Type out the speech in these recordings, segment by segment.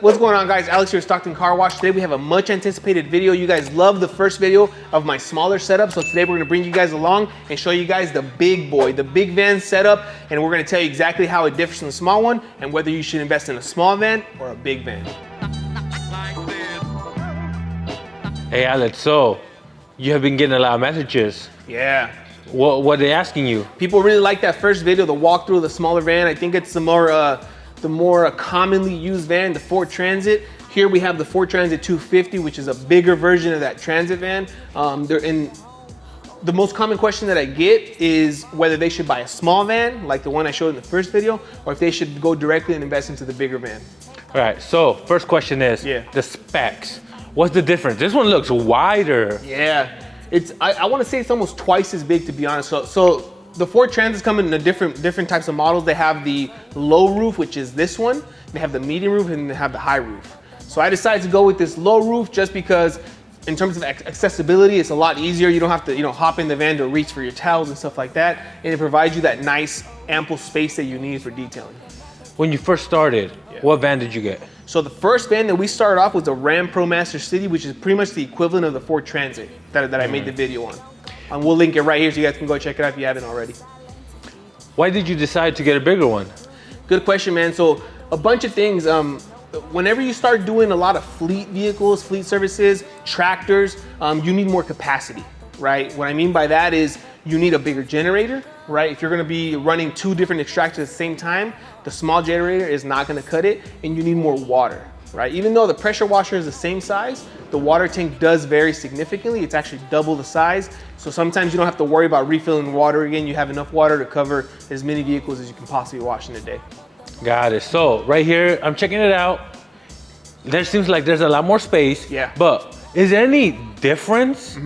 What's going on, guys? Alex here at Stockton Car Wash. Today we have a much anticipated video. You guys loved the first video of my smaller setup, so today we're going to bring you guys along and show you guys the big boy, the big van setup, and we're going to tell you exactly how it differs from the small one and whether you should invest in a small van or a big van. Hey Alex, so you have been getting a lot of messages. Yeah. What are they asking you? People really like that first video, the walkthrough of the smaller van. I think it's the more commonly used van, the Ford Transit. Here we have the Ford Transit 250, which is a bigger version of that Transit van. The most common question that I get is whether they should buy a small van, like the one I showed in the first video, or if they should go directly and invest into the bigger van. All right, so first question is the specs. What's the difference? This one looks wider. Yeah, I want to say it's almost twice as big, to be honest. So the Ford Transits come in different types of models. They have the low roof, which is this one. They have the medium roof, and they have the high roof. So I decided to go with this low roof just because in terms of accessibility, it's a lot easier. You don't have to, hop in the van to reach for your towels and stuff like that. And it provides you that nice, ample space that you need for detailing. When you first started, what van did you get? So the first van that we started off was a Ram ProMaster City, which is pretty much the equivalent of the Ford Transit that I made the video on. And we'll link it right here so you guys can go check it out if you haven't already. Why did you decide to get a bigger one? Good question, man. So a bunch of things. Whenever you start doing a lot of fleet vehicles, fleet services, tractors, you need more capacity, right? What I mean by that is you need a bigger generator, right? If you're gonna be running two different extractors at the same time, the small generator is not gonna cut it, and you need more water, right? Even though the pressure washer is the same size, the water tank does vary significantly. It's actually double the size. So sometimes you don't have to worry about refilling water again. You have enough water to cover as many vehicles as you can possibly wash in a day. Got it. So right here, I'm checking it out. There seems like there's a lot more space. Yeah. But is there any difference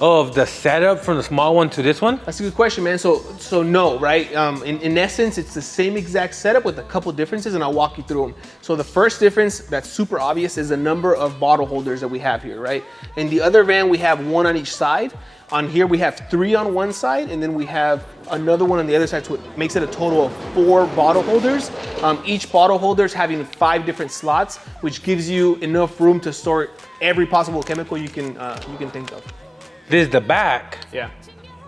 of the setup from the small one to this one? That's a good question, man. So no, right? In essence, it's the same exact setup with a couple differences, and I'll walk you through them. So the first difference that's super obvious is the number of bottle holders that we have here, right? In the other van, we have one on each side. On here, we have 3 on one side, and then we have another one on the other side, so it makes it a total of 4 bottle holders. Each bottle holder is having 5 different slots, which gives you enough room to store every possible chemical you can think of. This is the back. Yeah.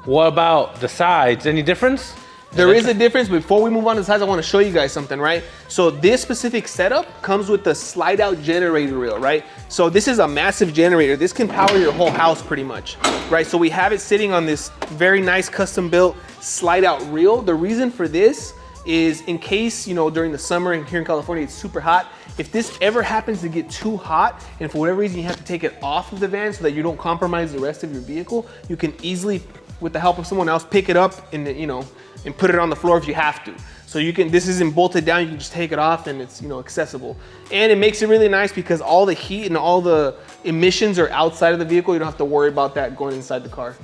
What about the sides? Any difference? There is a difference. Before we move on to the sides, I want to show you guys something, right? So this specific setup comes with the slide out generator reel, right? So this is a massive generator. This can power your whole house pretty much, right? So we have it sitting on this very nice custom built slide out reel. The reason for this is in case, during the summer and here in California, it's super hot. If this ever happens to get too hot and for whatever reason you have to take it off of the van so that you don't compromise the rest of your vehicle, you can easily, with the help of someone else, pick it up and, and put it on the floor if you have to. So this isn't bolted down, you can just take it off and it's, accessible. And it makes it really nice because all the heat and all the emissions are outside of the vehicle. You don't have to worry about that going inside the car.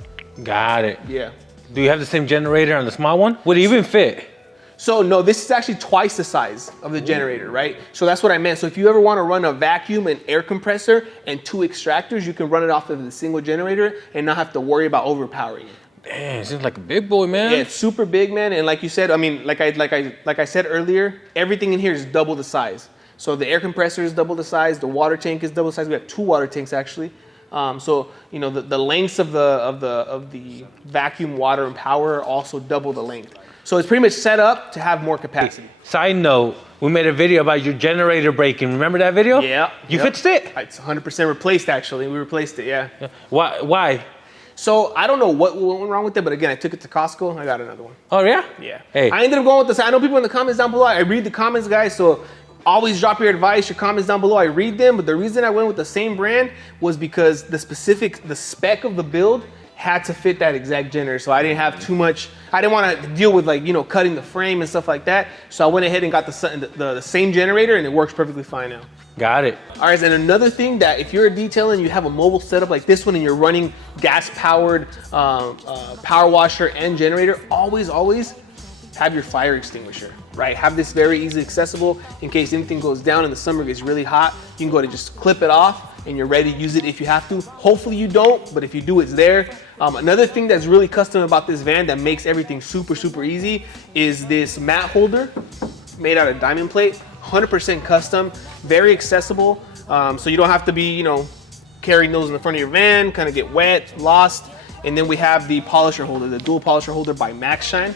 Got it. Yeah. Do you have the same generator on the small one? Would it even fit? So no, this is actually twice the size of the generator, right? So that's what I meant. So if you ever want to run a vacuum, an air compressor, and 2 extractors, you can run it off of the single generator and not have to worry about overpowering it. Damn, it seems like a big boy, man. Yeah, it's super big, man. And like you said, like I said earlier, everything in here is double the size. So the air compressor is double the size, the water tank is double the size. We have 2 water tanks actually. So the lengths of the vacuum, water, and power are also double the length. So it's pretty much set up to have more capacity. Side note, we made a video about your generator breaking. Remember that video? Yeah. You fixed it? It's 100% replaced, actually. We replaced it, yeah. Why? So I don't know what went wrong with it, but again, I took it to Costco and I got another one. Oh, yeah? Yeah. Hey. I ended up going with this. I know people in the comments down below. I read the comments, guys, so always drop your advice, your comments down below. I read them, but the reason I went with the same brand was because the spec of the build had to fit that exact generator. So I didn't have too much, I didn't want to deal with cutting the frame and stuff like that. So I went ahead and got the same generator and it works perfectly fine now. Got it. All right, and another thing that if you're a detailer and you have a mobile setup like this one and you're running gas powered power washer and generator, always have your fire extinguisher, right? Have this very easily accessible in case anything goes down and the summer gets really hot. You can go to just clip it off and you're ready to use it if you have to. Hopefully you don't, but if you do, it's there. Another thing that's really custom about this van that makes everything super easy is this mat holder made out of diamond plate. 100% custom, very accessible. So you don't have to be, carrying those in the front of your van, kind of get wet, lost. And then we have the polisher holder, the dual polisher holder by Max Shine.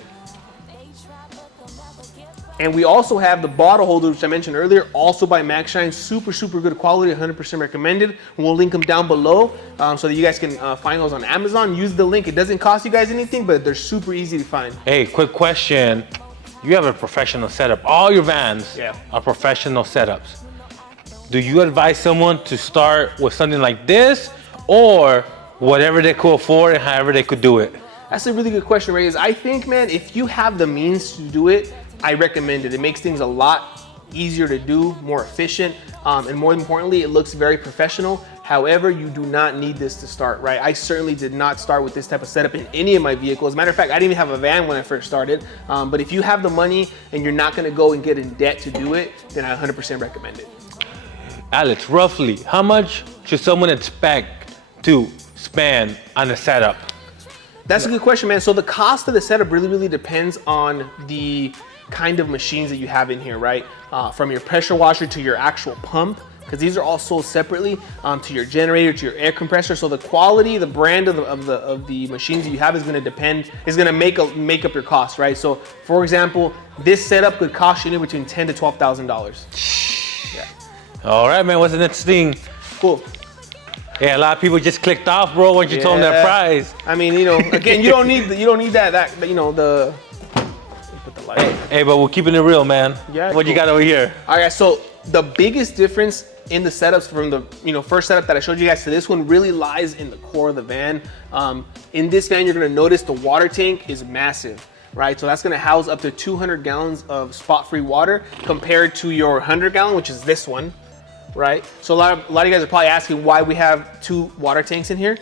And we also have the bottle holder, which I mentioned earlier, also by Max Shine. Super, super good quality, 100% recommended. We'll link them down below so that you guys can find those on Amazon. Use the link. It doesn't cost you guys anything, but they're super easy to find. Hey, quick question. You have a professional setup. All your vans Yeah. are professional setups. Do you advise someone to start with something like this or whatever they could afford and however they could do it? That's a really good question, Ray. I think, man, if you have the means to do it, I recommend it. It makes things a lot easier to do, more efficient, and more importantly, it looks very professional. However, you do not need this to start, right? I certainly did not start with this type of setup in any of my vehicles. As a matter of fact, I didn't even have a van when I first started. But if you have the money and you're not gonna go and get in debt to do it, then I 100% recommend it. Alex, roughly, how much should someone expect to spend on a setup? That's a good question, man. So the cost of the setup really depends on the kind of machines that you have in here, right? From your pressure washer to your actual pump, because these are all sold separately, to your generator, to your air compressor. So the quality, the brand of the machines that you have is going to make up your cost, right? So for example, this setup could cost you between $10,000 to $12,000. Yeah. All right, man. What's the next thing? Cool. Yeah, a lot of people just clicked off, bro, when you told them that price. I mean, again, you don't need that put the light. Hey, but we're keeping it real, man. Yeah. What you got over here? All right, so the biggest difference in the setups from the first setup that I showed you guys to this one really lies in the core of the van. In this van, you're gonna notice the water tank is massive, right? So that's gonna house up to 200 gallons of spot-free water compared to your 100 gallon, which is this one, right? So a lot of you guys are probably asking why we have two water tanks in here.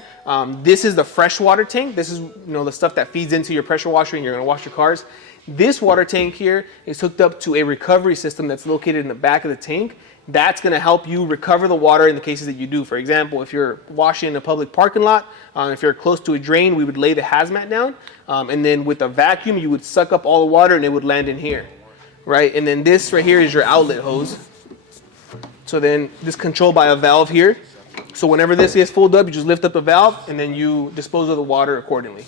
This is the fresh water tank. This is the stuff that feeds into your pressure washer and you're gonna wash your cars. This water tank here is hooked up to a recovery system that's located in the back of the tank. That's gonna help you recover the water in the cases that you do. For example, if you're washing in a public parking lot, if you're close to a drain, we would lay the hazmat down. And then with a vacuum, you would suck up all the water and it would land in here, right? And then this right here is your outlet hose. So then this controlled by a valve here. So whenever this gets filled up, you just lift up the valve and then you dispose of the water accordingly.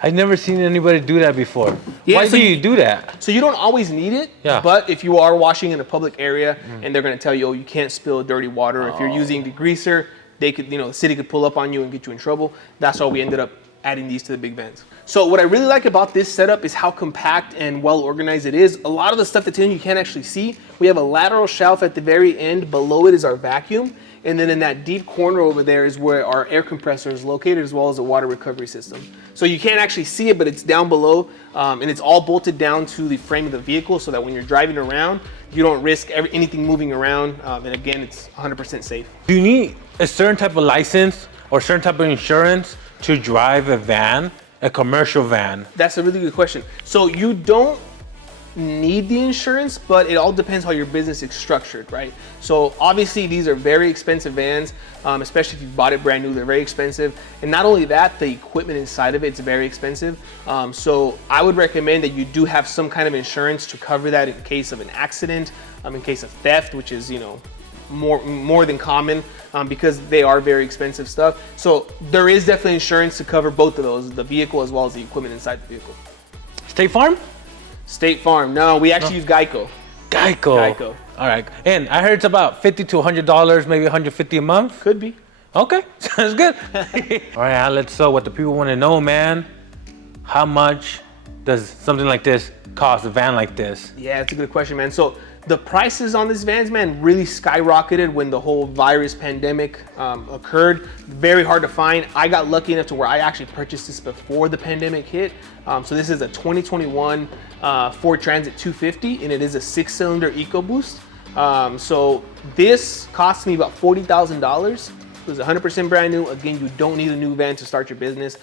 I've never seen anybody do that before. Yeah, Why do you do that? So you don't always need it, but if you are washing in a public area and they're gonna tell you, oh, you can't spill dirty water. If you're using degreaser, they could, the city could pull up on you and get you in trouble. That's why we ended up adding these to the big vans. So what I really like about this setup is how compact and well organized it is. A lot of the stuff that's in you can't actually see. We have a lateral shelf at the very end. Below it is our vacuum. And then in that deep corner over there is where our air compressor is located, as well as a water recovery system. So you can't actually see it, but it's down below, and it's all bolted down to the frame of the vehicle so that when you're driving around, you don't risk anything moving around. And again, it's 100% safe. Do you need a certain type of license or certain type of insurance to drive a van, a commercial van? That's a really good question. So you don't need the insurance, but it all depends how your business is structured, right? So obviously these are very expensive vans, especially if you bought it brand new, they're very expensive. And not only that, the equipment inside of it's very expensive. So I would recommend that you do have some kind of insurance to cover that in case of an accident, in case of theft, which is, more than common, because they are very expensive stuff. So there is definitely insurance to cover both of those, the vehicle as well as the equipment inside the vehicle. State Farm? State Farm. No, we actually use Geico. Geico. All right. And I heard it's about $50 to $100, maybe $150 a month. Could be. Okay, sounds good. All right, Alex. So what the people want to know, man, how much does something like this cost, a van like this? Yeah, it's a good question, man. So the prices on these vans, man, really skyrocketed when the whole virus pandemic occurred. Very hard to find. I got lucky enough to where I actually purchased this before the pandemic hit. So this is a 2021 Ford Transit 250, and it is a 6-cylinder EcoBoost. So this cost me about $40,000. It was 100% brand new. Again, you don't need a new van to start your business.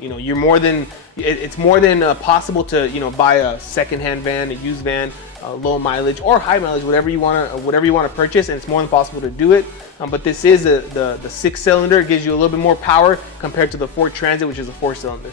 You're more than, it's more than possible to, buy a secondhand van, a used van, low mileage or high mileage, whatever you want to purchase, and it's more than possible to do it. But this is the 6-cylinder. It gives you a little bit more power compared to the Ford Transit, which is a 4-cylinder.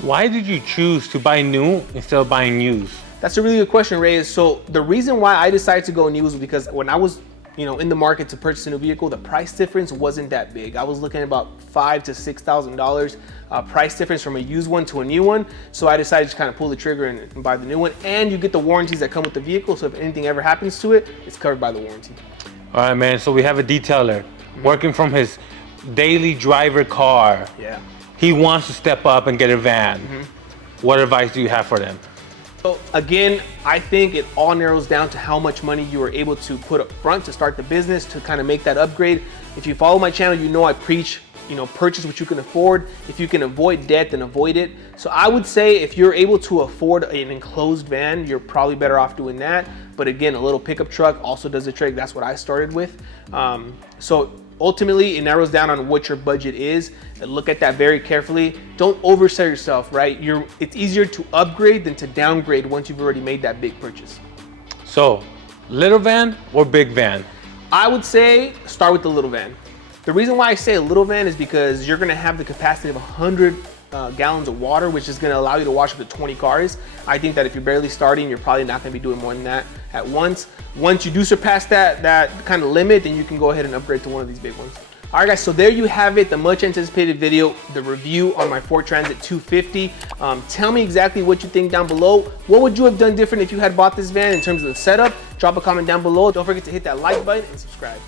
Why did you choose to buy new instead of buying used? That's a really good question, Ray. So the reason why I decided to go new was because when I was, in the market to purchase a new vehicle, the price difference wasn't that big. I was looking at about $5,000 to $6,000 price difference from a used one to a new one. So I decided to kind of pull the trigger and buy the new one. And you get the warranties that come with the vehicle. So if anything ever happens to it, it's covered by the warranty. All right, man. So we have a detailer working from his daily driver car. Yeah. He wants to step up and get a van. What advice do you have for them? So again, I think it all narrows down to how much money you are able to put up front to start the business, to kind of make that upgrade. If you follow my channel, I preach, purchase what you can afford. If you can avoid debt, then avoid it. So I would say if you're able to afford an enclosed van, you're probably better off doing that. But again, a little pickup truck also does the trick. That's what I started with. So ultimately, it narrows down on what your budget is. And look at that very carefully. Don't oversell yourself, right? It's easier to upgrade than to downgrade once you've already made that big purchase. So, little van or big van? I would say start with the little van. The reason why I say a little van is because you're gonna have the capacity of 100 gallons of water, which is gonna allow you to wash up to 20 cars. I think that if you're barely starting, you're probably not gonna be doing more than that at once. Once you do surpass that kind of limit, then you can go ahead and upgrade to one of these big ones. All right, guys, so there you have it, the much anticipated video, the review on my Ford Transit 250. Tell me exactly what you think down below. What would you have done different if you had bought this van in terms of the setup? Drop a comment down below. Don't forget to hit that like button and subscribe.